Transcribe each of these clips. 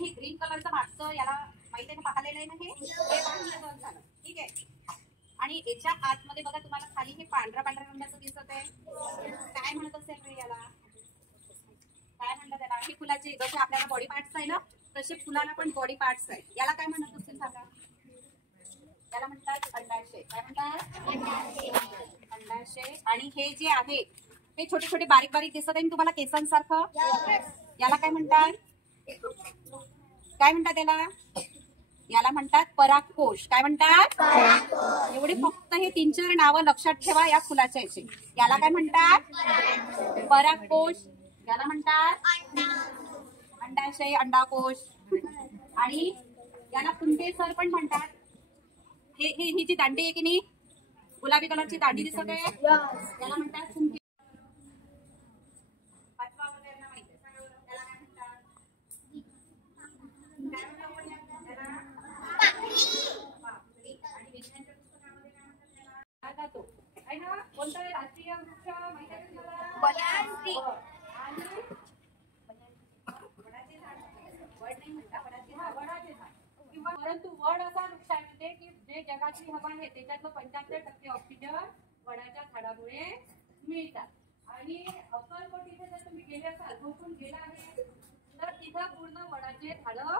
हे ग्रीन कलरचं मागचं याला माहिती आहे पाहिलेलं आहे ना, हे बाहेर झालं. ठीक आहे. आणि याच्या आतमध्ये बघा तुम्हाला खाली हे पांढऱ्या पांढऱ्या रंगाचं दिसत आहे. काय म्हणत असेल रे याला? काय म्हणतात त्याला? हे फुलाचे जसे आपल्याला बॉडी पार्ट्स आहे ना, तसे फुलाला पण बॉडी पार्ट्स आहे. याला काय म्हणत असेल सांगा? याला म्हणतात अंडाशय. काय म्हणतात? अंडाशय. आणि हे जे आहे हे छोटे छोटे बारीक बारीक दिसत आहे तुम्हाला केसांसारखं, याला काय म्हणतात? काय म्हणतात त्याला? याला म्हणतात परागकोश. काय म्हणतात? एवढे फक्त हे 3-4 नावं लक्षात ठेवा या फुलाच्या याचे. याला काय म्हणतात? परागकोश. याला म्हणतात अंडाशय, अंडाकोश. आणि याला पुंकेसर पण म्हणतात. ही जी दांडी आहे की नाही, गुलाबी कलरची दांडी दिसत आहे, याला म्हणतात पुंके. कोणता राष्ट्रीय वृक्ष माहिती आहे तुम्हाला? वडाचे झाड. किंवा परंतु वड असा वृक्ष आहे की जे जगाची हवा आहे त्याच्यातलं 75% ऑक्सिजन वडाच्या झाडामुळे मिळतात. आणि अक्कलकोट इथे जर तुम्ही गेले असाल, कोकण गेला आहे तर तिथं पूर्ण वडाचे झाडं.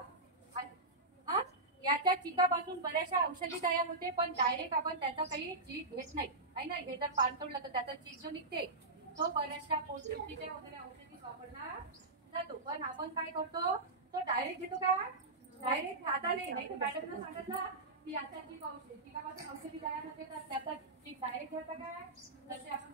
याच्या चिकापासून बऱ्याचशा औषधी तयार होते, पण डायरेक्ट आपण त्याचा काही चीक घेत नाही आहे ना. हे जर पान तोडलं तर त्याचा चीक जो निघते तो बऱ्याचशा पोटदुखीच्या वगैरे औषधी वापरला जातो. पण आपण काय करतो, तो डायरेक्ट घेतो का? डायरेक्ट हाताने नाही. मॅडमला सांगितलं की आता चिकापासून औषधी तयार होते तर त्याचा चीक डायरेक्ट घेतो काय? तसे आपण